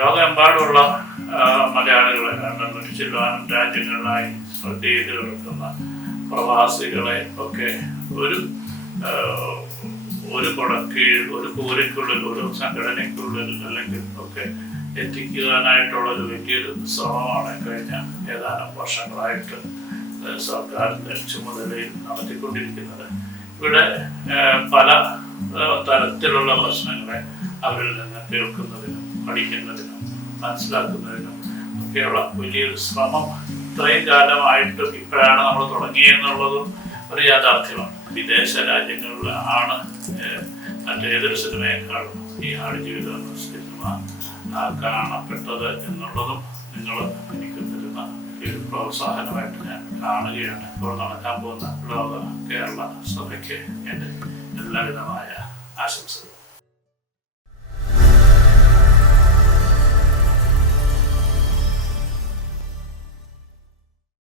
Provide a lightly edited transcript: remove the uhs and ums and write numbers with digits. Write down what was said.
ലോകമെമ്പാടുമുള്ള മലയാളികളെ 100 രാജ്യങ്ങളിലായി ചെയ്ത് കിടക്കുന്ന പ്രവാസികളെ ഒക്കെ ഒരു കുടക്കീഴിൽ, ഒരു കൂരയ്ക്കുള്ളിൽ, ഒരു സംഘടനയ്ക്കുള്ളിൽ അല്ലെങ്കിൽ ഒക്കെ എത്തിക്കാനായിട്ടുള്ളൊരു വലിയൊരു ശ്രമമാണ് കഴിഞ്ഞ ഏതാനും വർഷങ്ങളായിട്ട് സർക്കാരിൻ്റെ ചുമതലയിൽ നടത്തിക്കൊണ്ടിരിക്കുന്നത്. ഇവിടെ പല തരത്തിലുള്ള പ്രശ്നങ്ങളെ അവരിൽ നിന്ന് കേൾക്കുന്നതിനും പഠിക്കുന്നതിനും മനസ്സിലാക്കുന്നതിനും ഒക്കെയുള്ള വലിയൊരു ശ്രമം ഇത്രയും കാലമായിട്ടും ഇപ്പോഴാണ് നമ്മൾ തുടങ്ങിയെന്നുള്ളതും ഒരു യാഥാർത്ഥ്യമാണ്. വിദേശ രാജ്യങ്ങളിൽ ആണ് മറ്റേതൊരു സിനിമയെക്കാളും ഈ ആടുജീവിതം എന്ന സിനിമ കാണപ്പെട്ടത് എന്നുള്ളതും നിങ്ങൾ എനിക്ക് തരുന്ന ഒരു പ്രോത്സാഹനമായിട്ട് ഞാൻ കാണുകയാണ്. ഇപ്പോൾ നടക്കാൻ പോകുന്ന ലോക കേരള സഭയ്ക്ക് എൻ്റെ എല്ലാവിധമായ ആശംസകൾ.